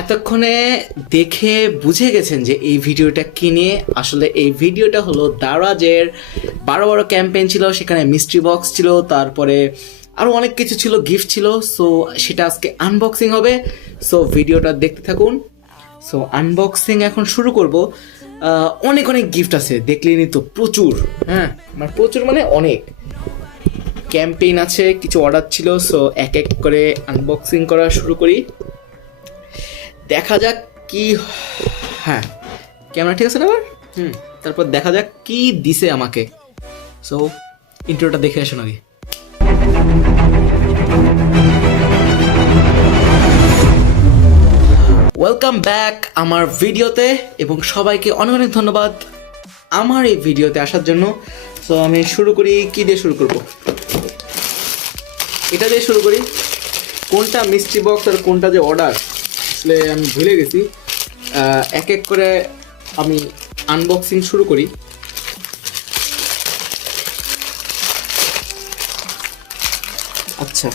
এতক্ষণে দেখে বুঝে গেছেন যে এই ভিডিওটা কিনে আসলে এই ভিডিওটা হলো দারাজের 12 ক্যাম্পেইন ছিল, সেখানে মিস্ট্রি বক্স ছিল, তারপরে আরও অনেক কিছু ছিল, গিফট ছিল। সো সেটা আজকে আনবক্সিং হবে, সো ভিডিওটা দেখতে থাকুন। সো আনবক্সিং এখন শুরু করব। অনেক অনেক গিফট আছে, দেখলেনি তো, প্রচুর। হ্যাঁ, মানে প্রচুর মানে অনেক ক্যাম্পেইন আছে, কিছু অর্ডার ছিল। সো এক এক করে আনবক্সিং করা শুরু করি, দেখা যাক কি। হ্যাঁ, ক্যামেরা ঠিক আছে না আবার? তারপর দেখা যাক কি দিছে আমাকে। সো ইন্ট্রোটা দেখে আসুন আগে। ওয়েলকাম ব্যাক আমার ভিডিওতে, এবং সবাইকে অনেক অনেক ধন্যবাদ আমার এই ভিডিওতে আসার জন্য। সো আমি শুরু করি, কি দিয়ে শুরু করব? এটা দিয়ে শুরু করি। কোনটা মিস্ট্রি বক্স আর কোনটা যে অর্ডার আসলে আমি ভুলে গেছি। এক এক করে আমি আনবক্সিং শুরু করি। আচ্ছা,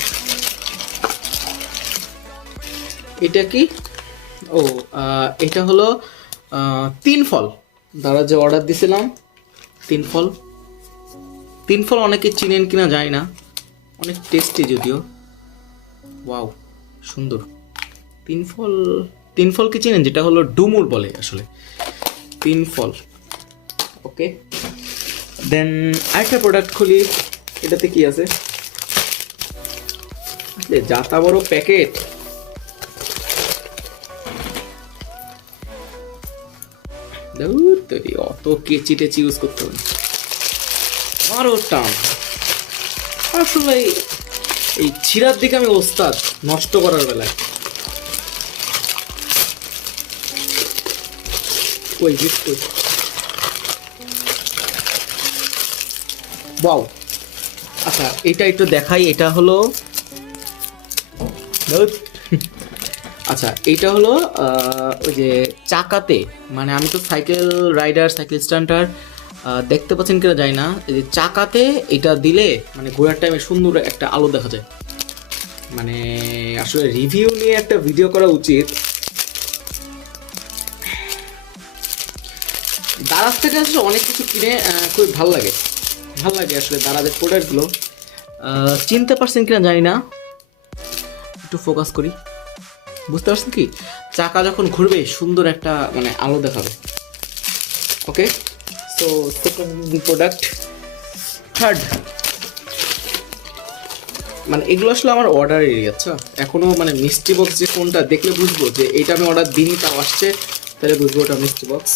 এটা কি? ও, এটা হলো 3 ফল। দ্বারা যে অর্ডার দিছিলাম 3 ফল। 3 ফল অনেকে চিনেন কিনা জানি না, অনেক টেস্টি যদিও। ওয়াও, সুন্দর। 3 ফল কি চিনেন? যেটা হলো ডুমুর বলে আসলে 3 ফল। ওকে, দেন আরেকটা প্রোডাক্ট খুলি। এটাতে কি আছে? আসলে যাতা বড় প্যাকেট। অত কেচি টেচি ইউজ করতে হবে, আরো টান। আসলে এই ছিঁড়ার দিকে আমি ওস্তাদ, নষ্ট করার বেলায়। ওই বিস্কুট, ওয়াও। আচ্ছা, এটা একটু দেখাই। এটা হলো আচ্ছা, এটা হলো ওই যে চাকাতে, মানে আমি তো সাইকেল রাইডার, সাইকেল স্টান্টার, দেখতে পাচ্ছেন কিনা যায় না, এই যে চাকাতে এটা দিলে মানে ঘোরার টাইমে সুন্দর একটা আলো দেখা যায়। মানে আসলে রিভিউ নিয়ে একটা ভিডিও করা উচিত। দারাজ থেকে আসলে অনেক কিছু কিনে খুব ভালো লাগে আসলে দারাজের প্রোডাক্টগুলো। চিনতে পারছেন কিনা জানি না, একটু ফোকাস করি। বুঝতে পারছেন কি? চাকা যখন ঘুরবে সুন্দর একটা মানে আলো দেখাবে। ওকে, সো সেকেন্ড প্রোডাক্ট, থার্ড। মানে এগুলো আসলে আমার অর্ডার এরিয়া। আচ্ছা, এখনো মানে মিস্ট্রি বক্স যে কোনটা দেখলে বুঝবো যে এইটা আমি অর্ডার দিইনি, তাও আসছে, তাহলে বুঝবো ওটা মিস্ট্রি বক্স।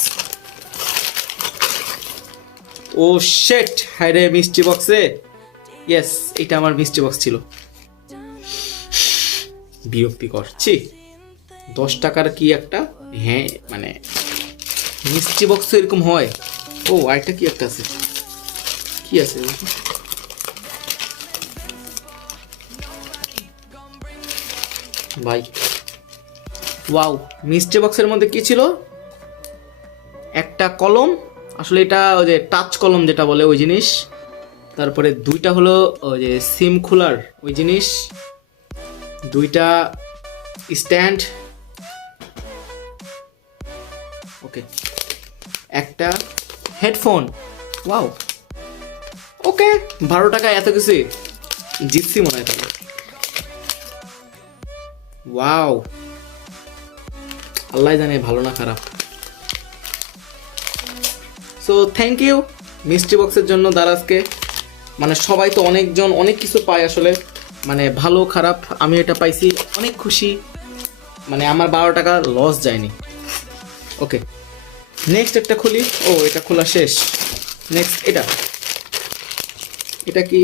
ও শেট, হায় রে, মিস্ট্রি বক্সে। ইয়েস, এটা আমার মিস্ট্রি বক্স ছিল। বিরক্তিকর, ছি। 10 টাকার কি একটা, হ্যাঁ মানে মিস্ট্রি বক্স এরকম হয়। ও, আরেকটা কি একটা আছে, কি আছে ভাই? ওয়াও, মিস্ট্রি বক্সের মধ্যে কি ছিল? একটা কলম, আসলে এটা ওই যে টাচ কলম যেটা বলে ওই জিনিস। তারপরে 2টা হলো ওই যে সিম খোলার ওই জিনিস, 2টা স্ট্যান্ড। ওকে, একটা হেডফোন। ওয়াও, ওকে, 12 টাকায় এত কিছু জিতছি মনে হয় তাহলে। ওয়াও, আল্লাহ জানে ভালো না খারাপ। সো থ্যাংক ইউ মিস্ট্রি বক্সের জন্য দারাজকে। মানে সবাই তো অনেকজন অনেক কিছু পায় আসলে, মানে ভালো খারাপ। আমি এটা পাইছি, অনেক খুশি। মানে আমার 12 টাকা লস যায়নি। ওকে, নেক্সট একটা খুলি। ও, এটা খোলা শেষ। নেক্সট এটা কি?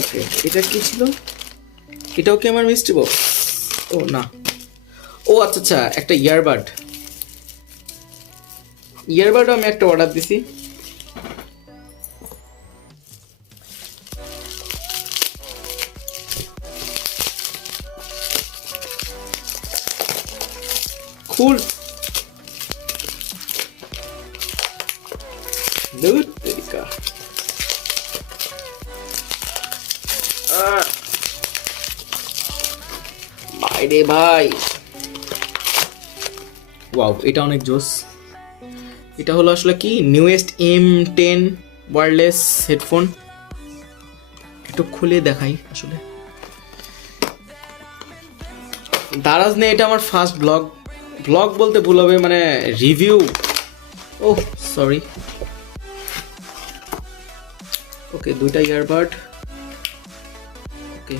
ওকে, এটা কি ছিল? এটাও কি আমার মিস্ট্রি বক্স? ও না, ও আচ্ছা আচ্ছা, একটা ইয়ারবাডও আমি একটা অর্ডার দিছি। খুল, দুধ তেরিকা। ভাই রে ভাই, ওয়াও এটা অনেক জোস। এটা হলো আসলে কি নিউয়েস্ট M10 ওয়্যারলেস হেডফোন। একটু খুলে দেখাই। আসলে দারাজ নিয়ে এটা আমার ফার্স্ট ব্লগ বলতে ভুল হবে, মানে রিভিউ। Oh sorry. ওকে, দুইটা ইয়ারবাড। ওকে,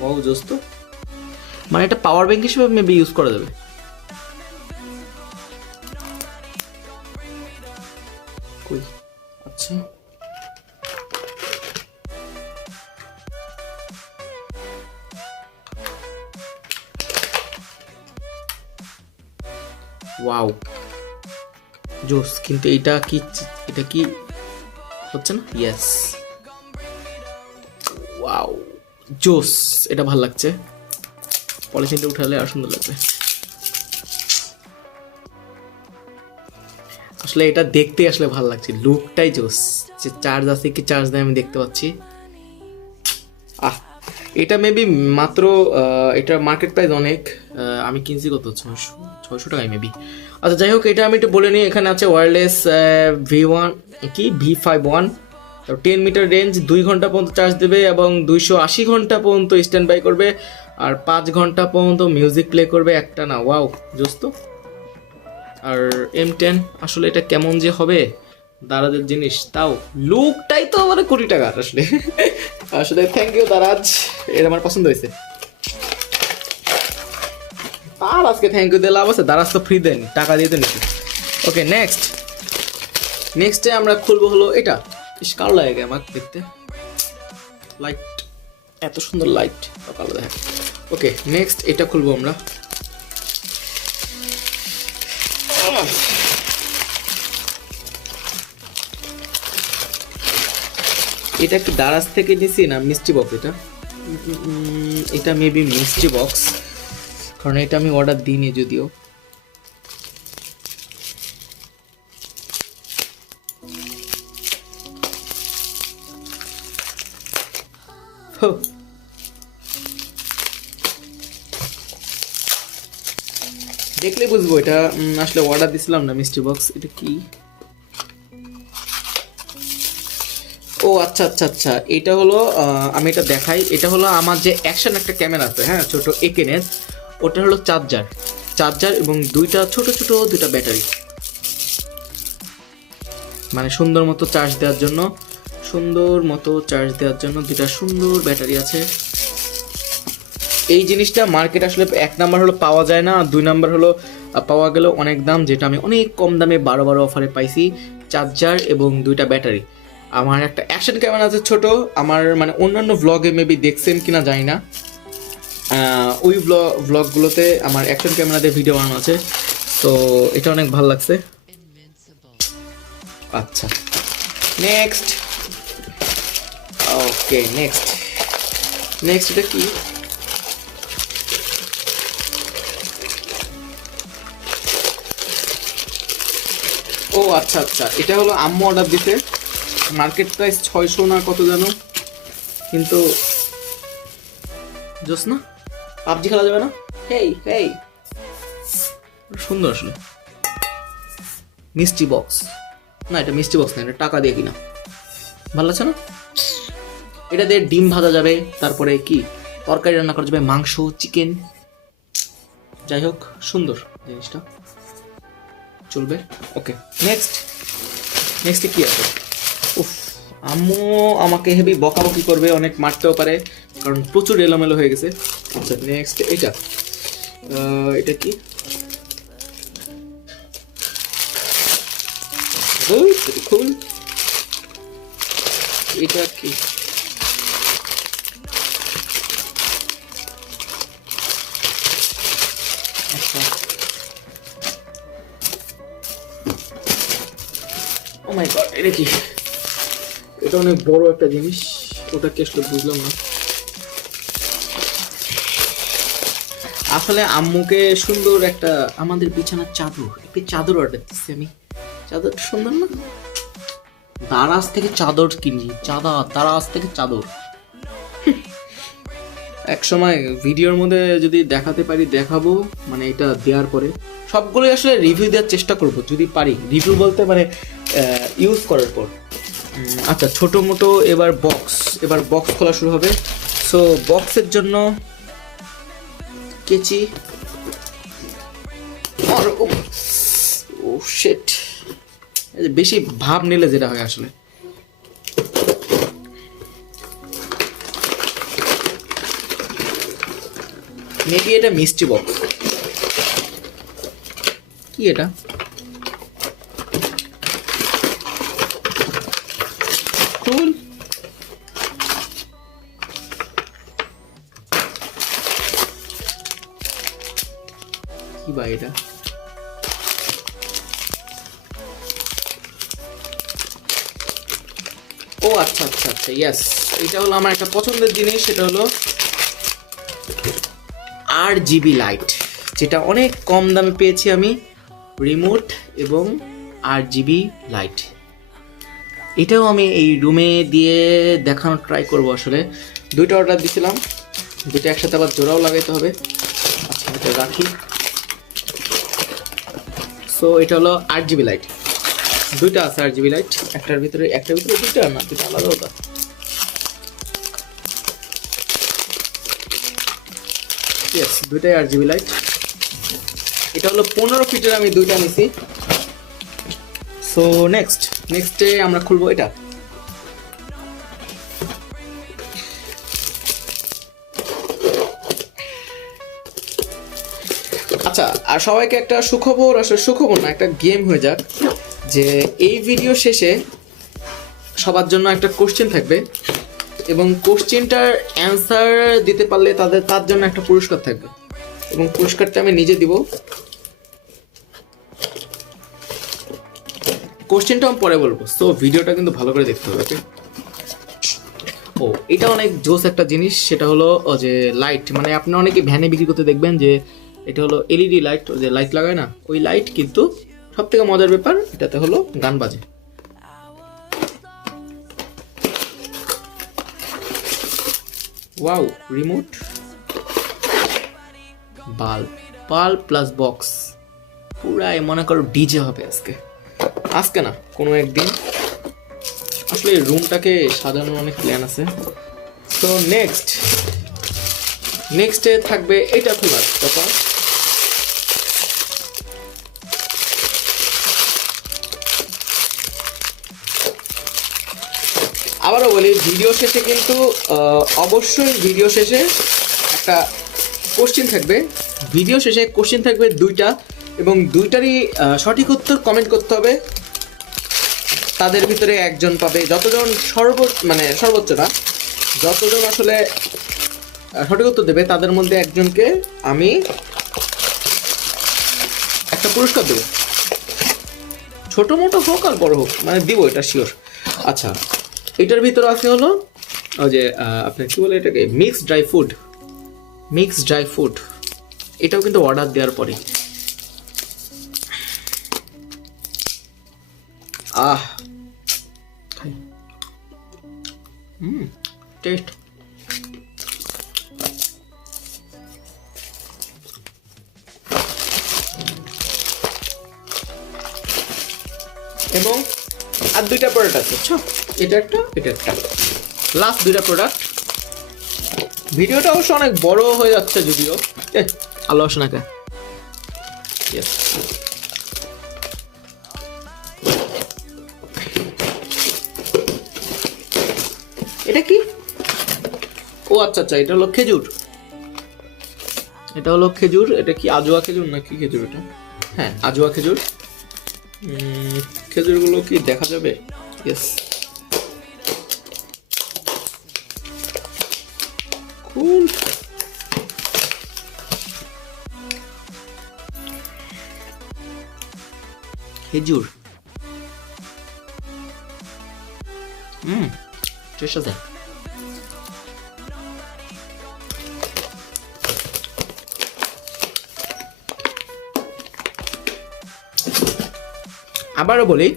ওয়াও জোস তো, মানে এটা পাওয়ার ব্যাংক হিসেবে মেবি ইউজ করা যাবে। কই, আচ্ছা ওয়াও জোস। কিন্তু এটা কি হচ্ছে না? ইয়েস, ওয়াও জোস, এটা ভালো লাগছে। পলিথিনটা উঠালে আর সুন্দর লাগবে। আসলে এটা দেখতে আসলে ভালো লাগছে, লুকটাই জোস। যে চার্জ আছে কি চার্জ দেয় আমি দেখতে পাচ্ছি। এটা মেবি মাত্র এটার মার্কেট প্রাইস অনেক, আমি কিনছি কত 600 টাকায় মেবি। আচ্ছা যাই হোক, এটা আমি একটু বলে নিই। এখানে আছে ওয়্যারলেস V51, 10 মিটার রেঞ্জ, 2 ঘন্টা পর্যন্ত চার্জ দেবে এবং 280 ঘন্টা পর্যন্ত স্ট্যান্ড বাই করবে, আর 5 ঘন্টা পর্যন্ত মিউজিক প্লে করবে একটা না। ওয়াও জোস তো। আর M10 আসলে এটা কেমন যে হবে, দারাজের জিনিস, তাও লুকটাই তো আমার কোটি টাকার। আসলে আসলে থ্যাংক ইউ দারাজ, এটা আমার পছন্দ হয়েছে। আর আজকে থ্যাংক ইউ দিয়ে লাভ আছে, দারাজ তো ফ্রি দেন, টাকা দিয়ে তো নিচ্ছি। ওকে নেক্সটে আমরা খুলবো হলো এটা। বেশ কালো লাগে আমার দেখতে, লাইট এত সুন্দর লাইট কালো দেখে। ওকে নেক্সট এটা খুলবো আমরা। এটা কি দারাজ থেকে নিছি না মিস্ট্রি বক্স? এটা মেবি মিস্ট্রি বক্স, কারণ এটা আমি অর্ডার দিইনি যদিও। দেখলে বুঝবো এটা আসলে অর্ডার দিছিলাম না মিস্ট্রি বক্স। এটা কি? ও আচ্ছা আচ্ছা আচ্ছা, এটা হলো আমি এটা দেখাই। এটা হলো আমার যে অ্যাকশন একটা ক্যামেরা আছে, হ্যাঁ ছোট একেনের, ওটা হলো চার্জার এবং ছোট দুইটা ব্যাটারি, মানে সুন্দর মতো চার্জ দেওয়ার জন্য দুইটা সুন্দর ব্যাটারি আছে। এই জিনিসটা মার্কেট আসলে 1 নাম্বার হলো পাওয়া যায় না, 2 নাম্বার হলো পাওয়া গেল অনেক দাম, যেটা আমি অনেক কম দামে 12 অফারে পাইছি। চার্জার এবং দুইটা ব্যাটারি। আমার একটা অ্যাকশন ক্যামেরা আছে ছোট, আমার মানে অন্যান্য ভ্লগে মেবি দেখছেন কিনা জানি না, ওই ভ্লগগুলোতে আমার অ্যাকশন ক্যামেরাতে ভিডিও বানানো আছে, তো এটা অনেক ভালো লাগছে। আচ্ছা নেক্সট, ওকে নেক্সট এটা কি? ও আচ্ছা আচ্ছা, এটা হলো আম্মু অর্ডার দিতে। মার্কেট প্রাইস 600 না কত জানো, কিন্তু জোস না, পাবজি খেলা যাবে না? হেই সুন্দর আসলে। মিস্ট্রি বক্স না, এটা মিস্ট্রি বক্স না, এটা টাকা দিয়ে কিনা। ভালো লাগছে না? এটা দিয়ে ডিম ভাজা যাবে, তারপরে কি তরকারি রান্না করা যাবে, মাংস, চিকেন, যাই হোক সুন্দর জিনিসটা, চলবে। ওকে নেক্সট কি আছে? উফ, আম্মু আমাকে হেভি বকাবকি করবে, অনেক মারতেও পারে, কারণ প্রচুর এলোমেলো হয়ে গেছে। আচ্ছা নেক্সট এটা কি? খুল, এটা কি? আচ্ছা, ও মাই গড, এটা কি? এটা অনেক বড় একটা জিনিস, ওটা কি আসলে বুঝলাম না। আসলে আম্মুকে সুন্দর একটা আমাদের বিছানার চাদর অর্ডার দিচ্ছি আমি। চাদর সুন্দর না? দারাজ থেকে চাদর কিনছি, দারাজ থেকে চাদর। এক সময় ভিডিওর মধ্যে যদি দেখাতে পারি দেখাবো, মানে এটা দেওয়ার পরে সবগুলোই আসলে রিভিউ দেওয়ার চেষ্টা করব যদি পারি। রিভিউ বলতে মানে ইউজ করার পর। আচ্ছা, ছোটো মোটো এবার বক্স খোলা শুরু হবে। সো বক্সের জন্য কেচি, ও শিট, বেশি ভাব নিলে যেটা হয় আসলে। মেবি এটা মিস্ট্রি বক্স। কি এটা? কুল। কি বা এটা? ও আচ্ছা আচ্ছা আচ্ছা, ইয়েস, এটা হলো আমার একটা পছন্দের জিনিস। সেটা হলো RGB লাইট, যেটা অনেক কম দামে পেয়েছি আমি। রিমোট এবং RGB লাইট, এটাও আমি এই রুমে দিয়ে দেখানোর ট্রাই করব। আসলে দুইটা অর্ডার দিছিলাম, দুটো একসাথে আবার জোড়াও লাগাইতে হবে। আচ্ছা, এটা রাখি। সো এটা হলো RGB লাইট, দুইটা আছে RGB লাইট। একটার ভিতরে দুইটা, না দুটো আলাদা আলাদা। ইয়েস, দুইটাই RGB লাইট। এটা হলো 15 ফিটের, আমি দুইটা নিছি। সো নেক্সটে আমরা খুলবো এটা। আচ্ছা, আর সবাইকে একটা সুখবর, আসলে সুখবর না, একটা গেম হয়ে যাক, যে এই ভিডিও শেষে সবার জন্য একটা কোশ্চেন থাকবে এবং কোশ্চেনটার অ্যান্সার দিতে পারলে তার জন্য একটা পুরস্কার থাকবে, এবং পুরস্কারটা আমি নিজে দিব। কোশ্চেনটা আমি পরে বলবো। সো ভিডিওটা কিন্তু ভালো করে দেখতে হবে। ওকে। ও, এটা অনেক জোস একটা জিনিস। সেটা হলো যে লাইট, মানে আপনি অনেকে ভ্যানে বিক্রি করতে দেখবেন যে এটা হলো LED লাইট, যে লাইট লাগায় না, ওই লাইট। কিন্তু সব থেকে মজার ব্যাপার, এটাতে হলো গান বাজে। Wow, remote, bulb plus box, পুরাই মনে করো ডিজে হবে আজকে না, কোনো একদিন। আসলে রুমটাকে সাজানোর অনেক প্ল্যান আছে। তো নেক্সটে থাকবে এটা খোলার কথা। আবারও বলি, ভিডিও শেষে কিন্তু অবশ্যই ভিডিও শেষে একটা কোশ্চেন থাকবে। ভিডিও শেষে কোশ্চেন থাকবে দুইটা, এবং দুইটারই সঠিক উত্তর কমেন্ট করতে হবে। তাদের ভিতরে একজন পাবে, যতজন সর্বোচ্চ না, যতজন আসলে সঠিক উত্তর দেবে তাদের মধ্যে একজনকে আমি একটা পুরস্কার দেবো। ছোট মোটো হোক আর বড় হোক, মানে দিব, এটা শিওর। আচ্ছা, এটার ভিতরে আছে হলো ওই যে আপনার কি বলে এটাকে, মিক্সড ড্রাই ফুড। এটাও কিন্তু অর্ডার দেওয়ার পরে। টেস্ট। এবং আর দুইটা প্রোডাক্ট আছে, এটা একটা লাস্ট দুইটা প্রোডাক্ট। ভিডিওটা অবশ্য অনেক বড় হয়ে যাচ্ছে যদিও, আলো আসে না কে। এটা কি? ও আচ্ছা আচ্ছা, এটা হলো খেজুর। এটা কি আজোয়া খেজুর না কি খেজুর এটা? হ্যাঁ, আজোয়া খেজুর। খেজুরগুলো কি দেখা যাবে? ইয়েস, কুল। খেজুর, টেস্ট আছে। আবারও বলি,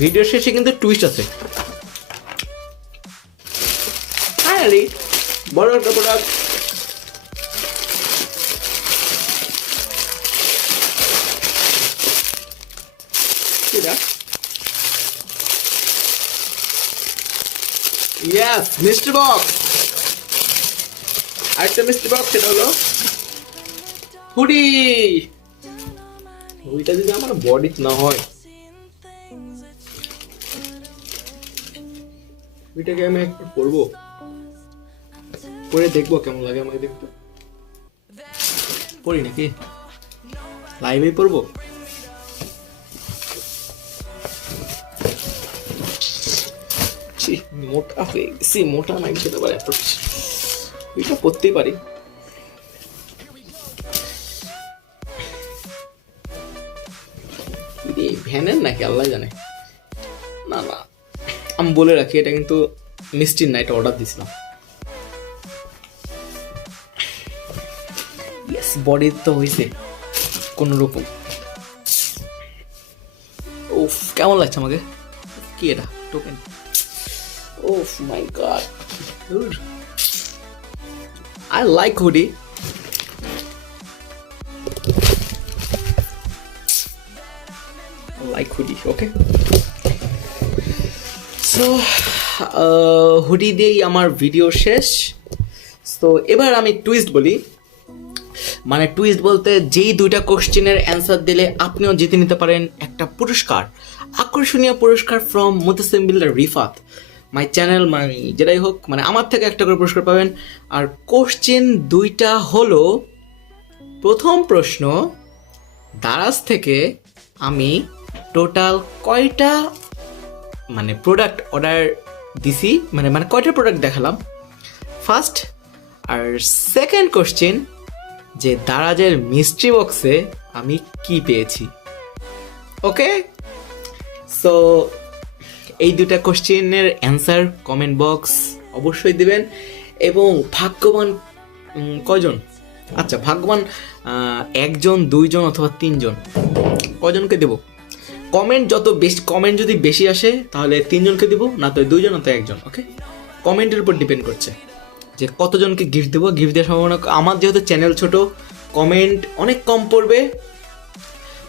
ভিডিও শেষে কিন্তু টুইস্ট আছে। ফাইনালি বড় একটা প্রোডাক্ট ইয়েস, মিস্ট্রি বক্স। আরেকটা মিস্ট্রি বক্স, সেটা হলো হুডি। হুডিটা যদি আমার বডি না হয়, হুডিটাকে আমি একটু পরবো, পরে দেখবো কেমন লাগে আমাকে দেখতে। পরি নাকি লাইভে পরবো? মোটা হয়ে গেছি, মোটা নাই খেতে পারে, এটা পরতেই পারি। ভ্যানের নাকি আল্লাহ জানে। না না, আমি বলে রাখি এটা কিন্তু মিষ্টির না, এটা অর্ডার দিছিলাম। বডি তো হয়েছে কোন রকম। উফ, কেমন লাগছে আমাকে? কি এটা টোকেন? উফ মাই god, I like hoodie. I like hoodie, okay? So, hoodie দিয়েই আমার ভিডিও শেষ। তো এবার আমি টুইস্ট বলি, মানে টুইস্ট বলতে যেই দুইটা কোশ্চেনের অ্যান্সার দিলে আপনিও জিতে নিতে পারেন একটা পুরস্কার, আকর্ষণীয় পুরস্কার from Mutasim Billah Rifat my channel. মানে যেটাই হোক, মানে আমার থেকে একটা করে পুরস্কার পাবেন। আর কোশ্চেন দুইটা হলো, প্রথম প্রশ্ন, দারাজ থেকে আমি টোটাল কয়টা মানে প্রোডাক্ট অর্ডার দিছি, মানে মানে কয়টা প্রোডাক্ট দেখালাম ফার্স্ট। আর সেকেন্ড কোশ্চেন, যে দারাজের মিস্ট্রি বক্সে আমি কি পেয়েছি। ওকে, সো এই দুটা কোশ্চেনের অ্যান্সার কমেন্ট বক্স অবশ্যই দিবেন। এবং ভাগ্যবান কয়জন? আচ্ছা, ভাগ্যবান একজন, দুইজন অথবা তিনজন, কয়জনকে দেব? কমেন্ট যত বেশি, কমেন্ট যদি বেশি আসে তাহলে তিনজনকে দিব, না তো দুইজন অথবা একজন। ওকে, কমেন্টের উপর ডিপেন্ড করছে যে কতজনকে গিফট দেবো। গিফট দেওয়ার সম্ভাবনা, আমার যেহেতু চ্যানেল ছোট, কমেন্ট অনেক কম পড়বে,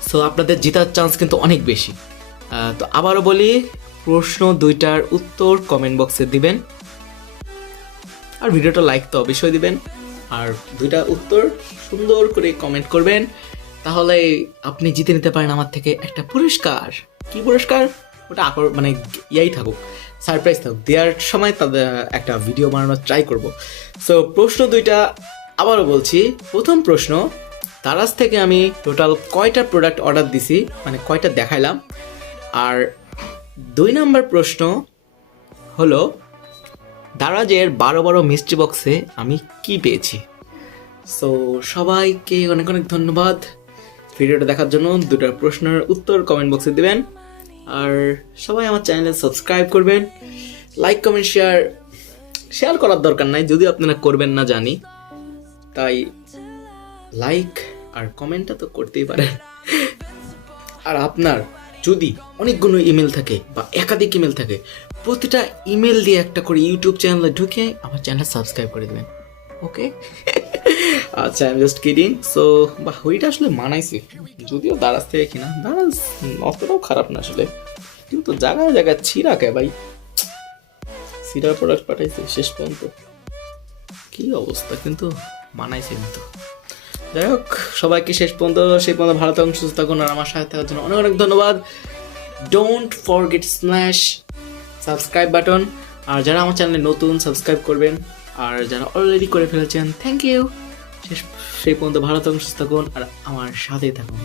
সো আপনাদের জেতার চান্স কিন্তু অনেক বেশি। তো আবারও বলি, প্রশ্ন দুইটার উত্তর কমেন্ট বক্সে দিবেন, আর ভিডিওটা লাইক তো অবশ্যই দিবেন, আর দুইটা উত্তর সুন্দর করে কমেন্ট করবেন, তাহলে আপনি জিতে নিতে পারেন আমার থেকে একটা পুরস্কার। কি পুরস্কার? ওটা মানে ইয়াই থাকুক, সারপ্রাইজ থাকুক, দেওয়ার সময় তাদের একটা ভিডিও বানানোর ট্রাই করব। সো প্রশ্ন দুইটা আবারও বলছি। প্রথম প্রশ্ন, দারাজ থেকে আমি টোটাল কয়টা প্রোডাক্ট অর্ডার দিছি, মানে কয়টা দেখাইলাম। আর 2 নম্বর প্রশ্ন হলো, দারাজের 12 মিস্ট্রি বক্সে আমি কি পেয়েছি। সো সবাইকে অনেক অনেক ধন্যবাদ ভিডিওটা দেখার জন্য। দুটো প্রশ্নের উত্তর কমেন্ট বক্সে দেবেন, আর সবাই আমার চ্যানেলে সাবস্ক্রাইব করবেন, লাইক কমেন্ট শেয়ার করার দরকার নাই, যদি আপনারা করবেন না জানি, তাই লাইক আর কমেন্টটা তো করতেই পারেন। আর আপনার যদি অনেকগুলো ইমেল থাকে বা একাধিক ইমেল থাকে, প্রতিটা ইমেল দিয়ে একটা করে ইউটিউব চ্যানেলে ঢুকে আমার চ্যানেলটা সাবস্ক্রাইব করে দেবেন। ওকে, আচ্ছা, I am just kidding. So বাহ, ওইটা আসলে মানাইছি, যদিও দারাজ থেকে কিনা। দারাজ অতটাও খারাপ না আসলে, কিন্তু জায়গায় জায়গায় ছিঁড়া কে ভাই, সিরা প্রোডাক্ট পাঠাইছে শেষ পর্যন্ত, কি অবস্থা, কিন্তু মানাইছে কিন্তু। যাই হোক, সবাইকে সেই পর্যন্ত ভালো থাকুন, সুস্থ থাকুন, আর আমার সাথে থাকার জন্য অনেক অনেক ধন্যবাদ। Don't forget smash subscribe button, আর যারা আমার চ্যানেলে নতুন সাবস্ক্রাইব করবেন, আর যারা অলরেডি করে ফেলেছেন থ্যাংক ইউ। সেই পর্যন্ত ভালো থাকুন, সুস্থ থাকুন, আর আমার সাথেই থাকুন।